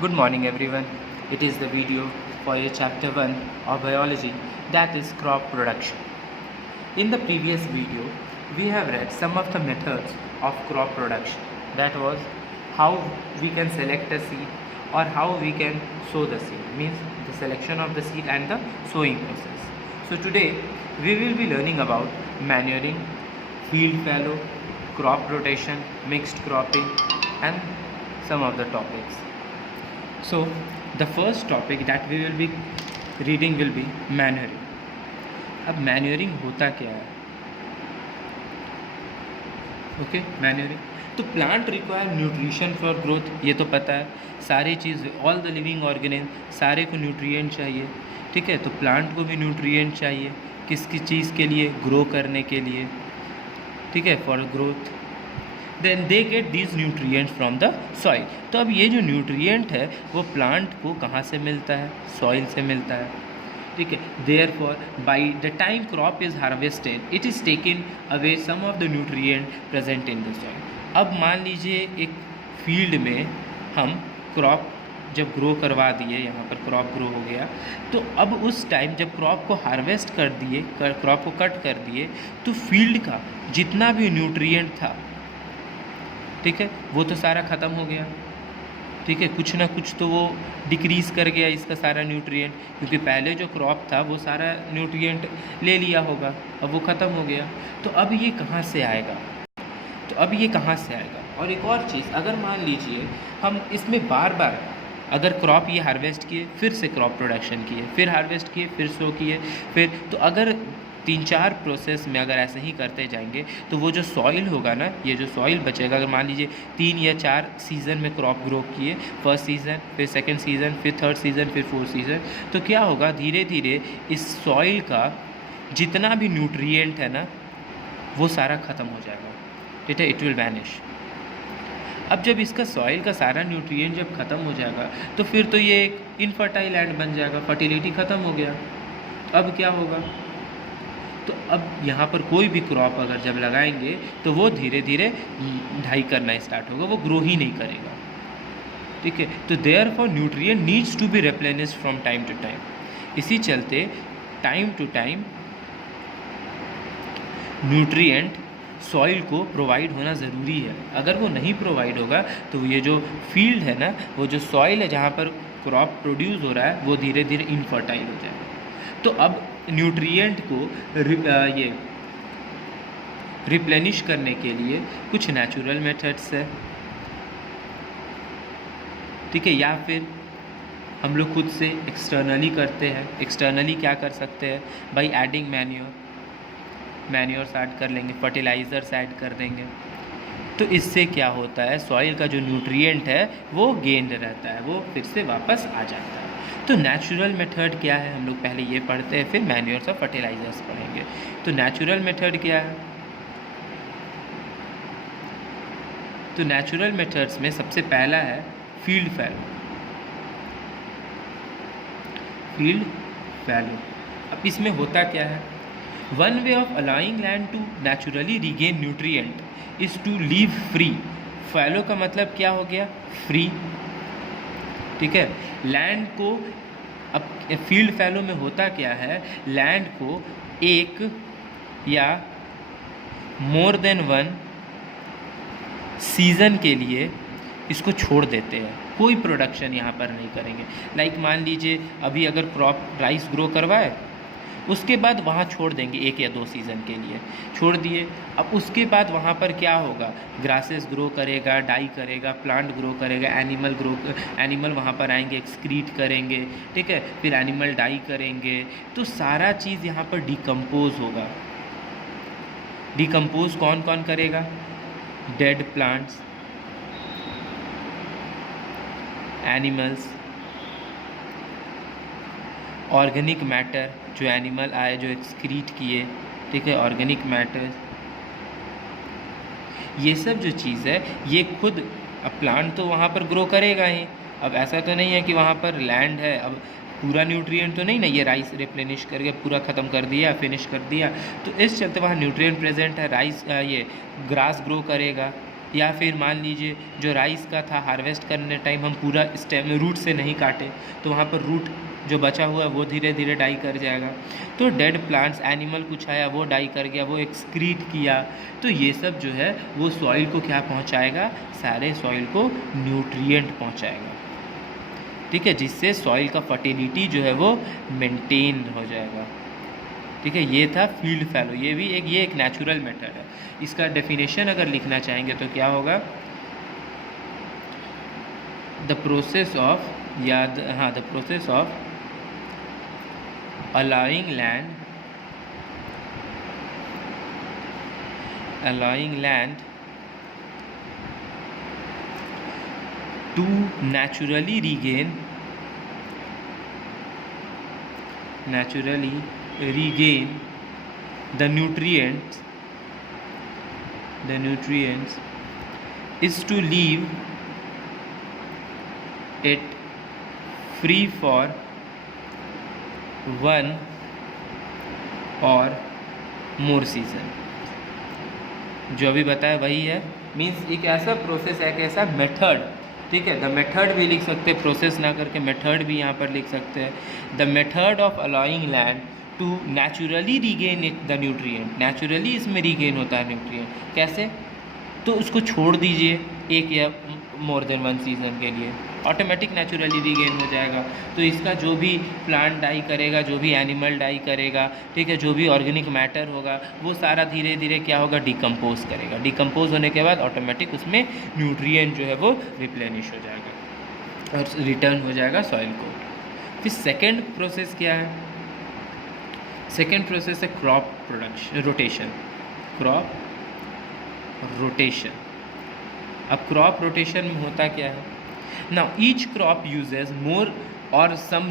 Good morning everyone. It is the video for your chapter 1 of biology, that is crop production. In the previous video, we have read some of the methods of crop production. That was how we can select a seed or how we can sow the seed, means the selection of the seed and the sowing process. So today we will be learning about manuring, field fallow, crop rotation, mixed cropping and some of the topics. So the first topic that we will be reading will be manuring. अब manuring होता क्या है? Okay, manuring तो plant require nutrition for growth, ये तो पता है. सारी चीज़, ऑल द लिविंग ऑर्गेनिज्म, सारे को न्यूट्रिएंट चाहिए. ठीक है, तो प्लांट को भी न्यूट्रिएंट चाहिए. किस चीज़ के लिए? ग्रो करने के लिए. ठीक है, for growth. Then they get these nutrients from the soil. तो अब ये जो न्यूट्रिएंट है वो प्लांट को कहाँ से मिलता है? सॉइल से मिलता है. ठीक है, therefore by the time crop is harvested it is taken away some of the nutrient present in the soil. अब मान लीजिए एक फील्ड में हम क्रॉप जब ग्रो करवा दिए, यहाँ पर क्रॉप ग्रो हो गया, तो अब उस टाइम जब क्रॉप को हार्वेस्ट कर दिए, क्रॉप को कट कर दिए, तो फील्ड का जितना भी न्यूट्रिएंट था, ठीक है, वो तो सारा ख़त्म हो गया. ठीक है, कुछ ना कुछ तो वो डिक्रीज़ कर गया इसका सारा न्यूट्रिएंट, क्योंकि पहले जो क्रॉप था वो सारा न्यूट्रिएंट ले लिया होगा, अब वो ख़त्म हो गया. तो अब ये कहाँ से आएगा? और एक और चीज़, अगर मान लीजिए हम इसमें बार बार अगर क्रॉप ये हार्वेस्ट किए, फिर से क्रॉप प्रोडक्शन किए, फिर हार्वेस्ट किए, फिर सो किए, फिर, तो अगर 3-4 प्रोसेस में अगर ऐसे ही करते जाएंगे तो वो जो सॉइल होगा ना, ये जो सॉइल बचेगा, अगर मान लीजिए 3 या 4 सीज़न में क्रॉप ग्रो किए, फर्स्ट सीज़न, फिर सेकंड सीज़न, फिर थर्ड सीज़न, फिर फोर्थ सीज़न, तो क्या होगा, धीरे धीरे इस सॉइल का जितना भी न्यूट्रिएंट है ना वो सारा ख़त्म हो जाएगा. ठीक है, इट विल वैनिश. अब जब इसका सॉइल का सारा न्यूट्रिएंट जब ख़त्म हो जाएगा तो फिर तो ये एक इनफर्टाइल लैंड बन जाएगा, फर्टिलिटी ख़त्म हो गया. अब क्या होगा? तो अब यहाँ पर कोई भी क्रॉप अगर जब लगाएंगे तो वो धीरे धीरे ढाई करना स्टार्ट होगा, वो ग्रो ही नहीं करेगा. ठीक है, तो therefore nutrient needs to be replenished from time to time. इसी चलते time to time nutrient soil को प्रोवाइड होना ज़रूरी है. अगर वो नहीं प्रोवाइड होगा तो ये जो फील्ड है ना, वो जो सॉइल है जहाँ पर क्रॉप प्रोड्यूस हो रहा है, वो धीरे धीरे इनफर्टाइल हो जाएगा. तो अब न्यूट्रिएंट को ये रिप्लेनिश करने के लिए कुछ नेचुरल मेथड्स है. ठीक है, या फिर हम लोग खुद से एक्सटर्नली करते हैं. एक्सटर्नली क्या कर सकते हैं? बाई एडिंग मैन्योर्स ऐड कर लेंगे, फर्टिलाइज़र्स ऐड कर देंगे. तो इससे क्या होता है, सॉइल का जो न्यूट्रिएंट है वो गेन्ड रहता है, वो फिर से वापस आ जाता है. तो नेचुरल मेथड क्या है, हम लोग पहले ये पढ़ते हैं, फिर मैन्योर्स और फर्टिलाइजर्स पढ़ेंगे. तो नेचुरल मेथड क्या है? तो नेचुरल मेथड्स में सबसे पहला है फील्ड फैलो. अब इसमें होता क्या है? One way of allowing land to naturally regain nutrient is to leave free. Fallow का मतलब क्या हो गया? फ्री. ठीक है, लैंड को, अब फील्ड फैलो में होता क्या है, लैंड को एक या मोर देन वन सीज़न के लिए इसको छोड़ देते हैं, कोई प्रोडक्शन यहाँ पर नहीं करेंगे. लाइक मान लीजिए अभी अगर क्रॉप राइस ग्रो करवाए, उसके बाद वहाँ छोड़ देंगे 1 या 2 सीज़न के लिए, छोड़ दिए. अब उसके बाद वहाँ पर क्या होगा? ग्रासेस ग्रो करेगा, डाई करेगा, प्लांट ग्रो करेगा, एनिमल वहाँ पर आएंगे, एक्सक्रीट करेंगे. ठीक है, फिर एनिमल डाई करेंगे, तो सारा चीज़ यहाँ पर डिकम्पोज होगा. डिकम्पोज कौन कौन करेगा? Dead plants, animals, organic matter, जो एनिमल आए जो एक्सक्रीट किए. ठीक है, ऑर्गेनिक मैटर, ये सब जो चीज़ है ये खुद, अब प्लांट तो वहाँ पर ग्रो करेगा ही. अब ऐसा तो नहीं है कि वहाँ पर लैंड है, अब पूरा न्यूट्रिएंट तो नहीं ना, ये राइस रिप्लेनिश करके पूरा ख़त्म कर दिया, फिनिश कर दिया, तो इस चलते वहाँ न्यूट्रिएंट प्रेजेंट है. राइस ये ग्रास ग्रो करेगा, या फिर मान लीजिए जो राइस का था हार्वेस्ट करने टाइम हम पूरा स्टेम रूट से नहीं काटे तो वहाँ पर रूट जो बचा हुआ है वो धीरे धीरे डाई कर जाएगा। तो डेड प्लांट्स, एनिमल कुछ आया वो डाई कर गया, वो एक्सक्रीट किया, तो ये सब जो है वो सॉइल को क्या पहुँचाएगा, सारे सॉइल को न्यूट्रिएंट पहुँचाएगा, ठीक है, जिससे सॉइल का फर्टिलिटी जो है वो मेंटेन हो जाएगा, ठीक है। ये था फील्ड फैलो, ये एक नेचुरल मेथड है। इसका डेफिनेशन अगर लिखना चाहेंगे तो क्या होगा, the process of allowing land to naturally regain the nutrients is to leave it free for one or more season। जो अभी बताया वही है, मीन्स एक ऐसा प्रोसेस है, एक ऐसा मेथड, ठीक है। द मेथड भी लिख सकते हैं, प्रोसेस ना करके मेथड भी यहाँ पर लिख सकते हैं। The method of allowing land to naturally regain it the nutrient, naturally इसमें रीगेन होता है न्यूट्रिएंट, कैसे, तो उसको छोड़ दीजिए एक या मोर देन वन सीज़न के लिए, ऑटोमेटिक नेचुरली रीगेन हो जाएगा। तो इसका जो भी प्लांट डाई करेगा, जो भी एनिमल डाई करेगा, ठीक है, जो भी ऑर्गेनिक मैटर होगा वो सारा धीरे धीरे क्या होगा, डिकम्पोज करेगा। डिकम्पोज होने के बाद ऑटोमेटिक उसमें न्यूट्रिएंट जो है वो रिप्लेनिश हो जाएगा और रिटर्न हो जाएगा सॉइल को। फिर सेकेंड प्रोसेस क्या है, सेकेंड प्रोसेस है क्रॉप रोटेशन। अब क्रॉप रोटेशन में होता क्या है, now each crop uses more of some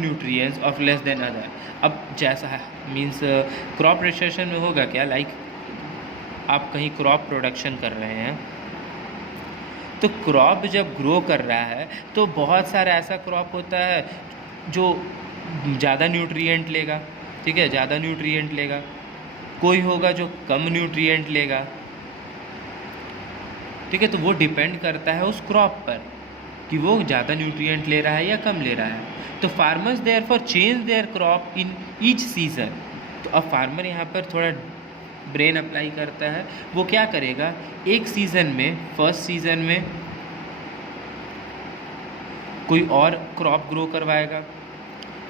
nutrients of less than other. अब जैसा है मीन्स क्रॉप रोटेशन में होगा क्या, लाइक आप कहीं क्रॉप प्रोडक्शन कर रहे हैं तो क्रॉप जब ग्रो कर रहा है तो बहुत सारा ऐसा क्रॉप होता है जो ज़्यादा न्यूट्रिएंट लेगा, ठीक है, ज़्यादा न्यूट्रिएंट लेगा, कोई होगा जो कम न्यूट्रिएंट लेगा, ठीक है। तो वो डिपेंड करता है उस क्रॉप पर कि वो ज़्यादा न्यूट्रिएंट ले रहा है या कम ले रहा है। तो farmers therefore change their crop in each season. तो अब फार्मर यहाँ पर थोड़ा ब्रेन अप्लाई करता है, वो क्या करेगा, एक सीज़न में, फर्स्ट सीज़न में कोई और क्रॉप ग्रो करवाएगा,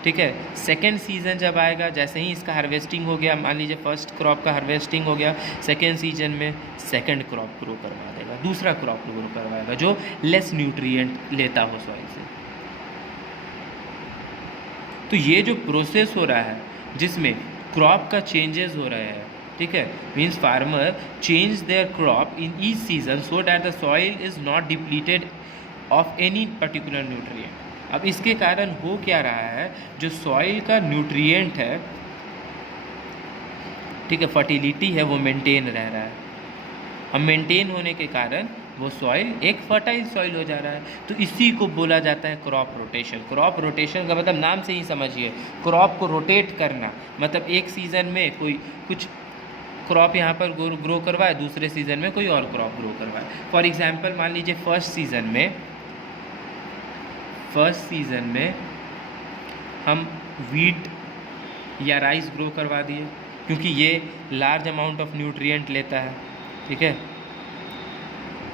ठीक है। सेकेंड सीज़न जब आएगा, जैसे ही इसका हार्वेस्टिंग हो गया, मान लीजिए फर्स्ट क्रॉप का हार्वेस्टिंग हो गया, सेकेंड सीजन में सेकेंड क्रॉप ग्रो करवा देगा, दूसरा क्रॉप ग्रो करवाएगा जो लेस न्यूट्रिएंट लेता हो सॉइल से। तो ये जो प्रोसेस हो रहा है जिसमें क्रॉप का चेंजेस हो रहे हैं, ठीक है, means farmer change their crop in each season so that the soil is not depleted of any particular nutrient. अब इसके कारण हो क्या रहा है, जो सॉइल का न्यूट्रिएंट है, ठीक है, फर्टिलिटी है, वो मेंटेन रह रहा है। अब मेंटेन होने के कारण वो सॉइल एक फर्टाइल सॉइल हो जा रहा है। तो इसी को बोला जाता है क्रॉप रोटेशन। क्रॉप रोटेशन का मतलब नाम से ही समझिए, क्रॉप को रोटेट करना, मतलब एक सीज़न में कोई कुछ क्रॉप यहाँ पर ग्रो करवाए, दूसरे सीज़न में कोई और क्रॉप ग्रो करवाए। फॉर एग्जांपल मान लीजिए फर्स्ट सीज़न में हम वीट या राइस ग्रो करवा दिए, क्योंकि ये लार्ज अमाउंट ऑफ न्यूट्रिएंट लेता है, ठीक है,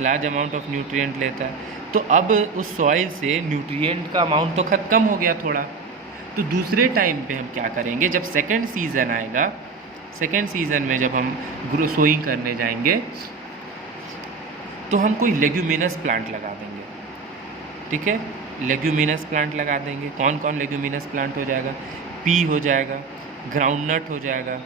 लार्ज अमाउंट ऑफ न्यूट्रिएंट लेता है। तो अब उस सॉइल से न्यूट्रिएंट का अमाउंट तो कम हो गया थोड़ा। तो दूसरे टाइम पे हम क्या करेंगे, जब सेकेंड सीज़न आएगा, सेकेंड सीज़न में जब हम सोइंग करने जाएंगे तो हम कोई लेग्यूमिनस प्लांट लगा देंगे, ठीक है, लेग्यूमिनस प्लांट लगा देंगे। कौन कौन लेग्यूमिनस प्लांट हो जाएगा, पी हो जाएगा, ग्राउंडनट हो जाएगा,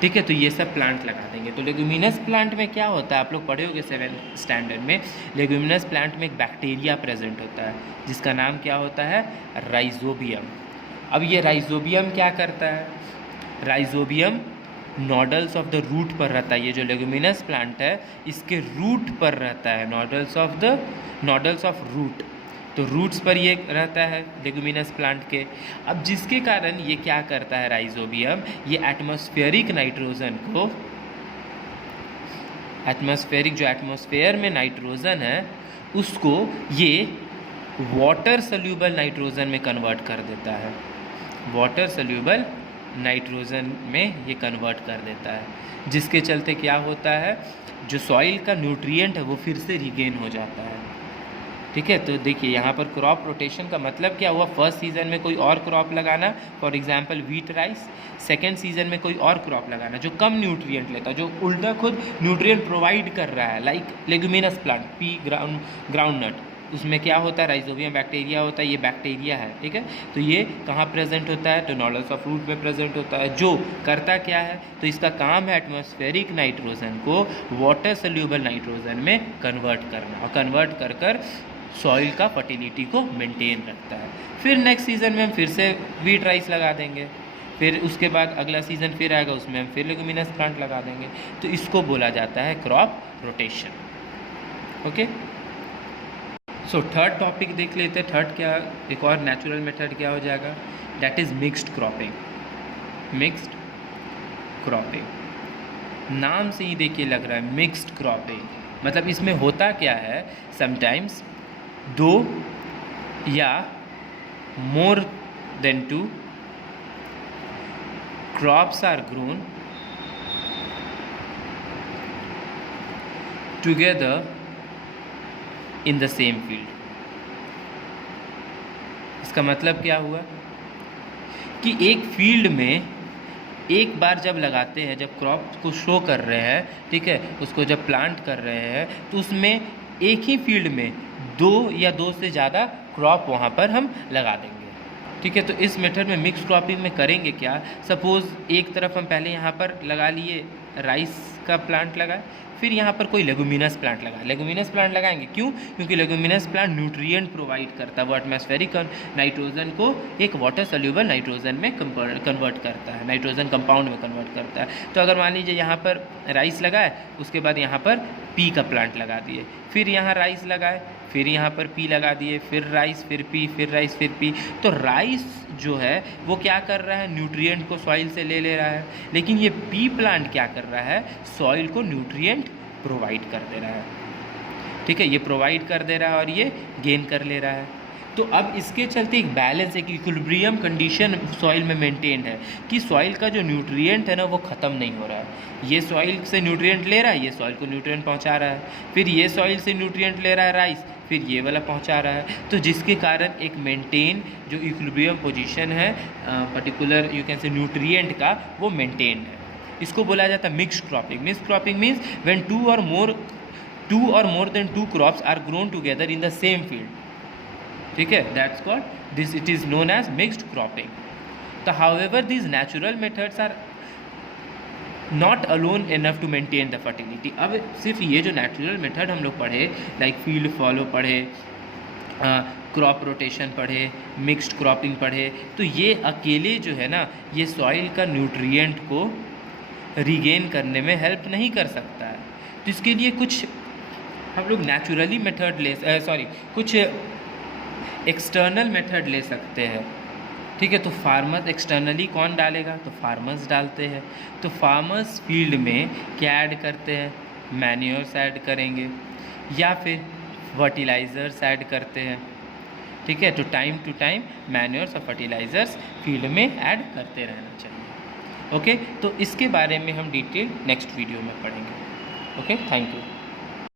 ठीक है, तो ये सब प्लांट लगा देंगे। तो लेग्यूमिनस प्लांट में क्या होता है, आप लोग पढ़े होंगे 7th स्टैंडर्ड में, लेग्यूमिनस प्लांट में एक बैक्टीरिया प्रेजेंट होता है जिसका नाम क्या होता है, राइजोबियम। अब ये राइजोबियम क्या करता है, rhizobium nodules of the root पर रहता है। ये जो लेग्यूमिनस प्लांट है इसके रूट पर रहता है, नोडल्स ऑफ रूट, तो रूट्स पर ये रहता है लेग्यूमिनस प्लांट के। अब जिसके कारण ये क्या करता है, राइजोबियम, ये एटमॉस्फेरिक नाइट्रोजन को एटमॉस्फेरिक, जो एटमॉस्फेयर में नाइट्रोजन है उसको ये वाटर सल्यूबल नाइट्रोजन में कन्वर्ट कर देता है, वाटर सल्यूबल नाइट्रोजन में ये कन्वर्ट कर देता है, जिसके चलते क्या होता है, जो सॉइल का न्यूट्रिएंट है वो फिर से रिगेन हो जाता है। ठीक है, तो देखिए यहाँ पर क्रॉप रोटेशन का मतलब क्या हुआ, फर्स्ट सीज़न में कोई और क्रॉप लगाना, for example wheat rice, second season में कोई और क्रॉप लगाना जो कम न्यूट्रिएंट लेता है, जो उल्टा खुद न्यूट्रिएंट प्रोवाइड कर रहा है, like leguminous plant, pea groundnut, उसमें क्या होता है, राइजोबियम बैक्टीरिया होता है, ये बैक्टीरिया है। ठीक है, तो ये कहाँ प्रेजेंट होता है, तो नॉडल्स ऑफ रूट में प्रेजेंट होता है, जो करता क्या है, तो इसका काम है एटमॉस्फेरिक नाइट्रोजन को वाटर सल्यूबल नाइट्रोजन में कन्वर्ट करना, और कन्वर्ट कर कर सॉइल का फर्टिलिटी को मेंटेन रखता है। फिर नेक्स्ट सीज़न में हम फिर से व्हीट राइस लगा देंगे, फिर उसके बाद अगला सीज़न फिर आएगा, उसमें हम फिर लेगुमिनस प्लांट लगा देंगे, तो इसको बोला जाता है crop rotation. Okay, so third topic देख लेते हैं। थर्ड क्या, एक और नेचुरल मेथड क्या हो जाएगा, that is mixed cropping. Mixed cropping नाम से ही देखिए लग रहा है मिक्स्ड क्रॉपिंग, मतलब इसमें होता क्या है, समटाइम्स 2 या मोर than 2 crops are grown together in the same field। इसका मतलब क्या हुआ कि एक फील्ड में एक बार जब लगाते हैं, जब क्रॉप को शो कर रहे हैं, ठीक है, उसको जब प्लांट कर रहे हैं, तो उसमें एक ही फील्ड में 2 या 2 से ज़्यादा क्रॉप वहाँ पर हम लगा देंगे। ठीक है, तो इस मेथड में मिक्स क्रॉपिंग में करेंगे क्या, सपोज़ एक तरफ हम पहले यहाँ पर लगा लिए राइस का प्लांट लगाए, फिर यहाँ पर कोई लेगुमिनस प्लांट लगाए, लेगुमिनस प्लांट लगाएंगे क्यों, क्योंकि लेगुमिनस प्लांट न्यूट्रिएंट प्रोवाइड करता है, वो एटमॉस्फेरिक नाइट्रोजन को एक वाटर सल्यूबल नाइट्रोजन में कन्वर्ट करता है, नाइट्रोजन कंपाउंड में कन्वर्ट करता है। तो अगर मान लीजिए यहाँ पर राइस लगाए, उसके बाद यहाँ पर पी का प्लांट लगा दिए, फिर यहाँ राइस लगाए, फिर यहाँ पर पी लगा दिए, फिर राइस, फिर पी, फिर राइस, फिर पी, तो राइस जो है वो क्या कर रहा है, न्यूट्रिएंट को सॉइल से ले रहा है, लेकिन ये पी प्लांट क्या कर रहा है, सॉइल को न्यूट्रिएंट प्रोवाइड कर दे रहा है। ठीक है, ये प्रोवाइड कर दे रहा है और ये गेन कर ले रहा है। तो अब इसके चलते एक बैलेंस, एक इक्विलिब्रियम कंडीशन सॉइल में मेंटेन है कि सॉइल का जो न्यूट्रिएंट है ना वो ख़त्म नहीं हो रहा है, ये सॉइल से न्यूट्रिएंट ले रहा है, ये सॉइल को न्यूट्रिएंट पहुंचा रहा है, फिर ये सॉइल से न्यूट्रिएंट ले रहा है राइस, फिर ये वाला पहुंचा रहा है, तो जिसके कारण एक मेंटेन जो इक्विलिब्रियम पोजीशन है particular you can say nutrient का, वो मेंटेन है। इसको बोला जाता है mixed cropping. Mixed cropping means when two और more than 2 crops are grown together in the same field. ठीक है, that's called this, it is known as mixed cropping. तो however these natural methods are not alone enough to maintain the fertility. अब सिर्फ ये जो natural method हम लोग पढ़े, लाइक फील्ड फॉलो पढ़े, क्रॉप रोटेशन पढ़े, मिक्स्ड क्रॉपिंग पढ़े, तो ये अकेले जो है ना, ये सॉइल का न्यूट्रिएंट को रिगेन करने में हेल्प नहीं कर सकता है। तो इसके लिए कुछ हम लोग नेचुरली मेथड कुछ एक्सटर्नल मेथड ले सकते हैं। ठीक है, तो फार्मर्स एक्सटर्नली कौन डालेगा, तो फार्मर्स डालते हैं। तो फार्मर्स फील्ड में क्या ऐड करते हैं, मैन्योर्स ऐड करेंगे या फिर फर्टिलाइज़र्स ऐड करते हैं। ठीक है, तो टाइम टू टाइम मैन्योर्स और फर्टिलाइज़र्स फील्ड में ऐड करते रहना चाहिए। ओके, तो इसके बारे में हम डिटेल नेक्स्ट वीडियो में पढ़ेंगे। Okay, thank you.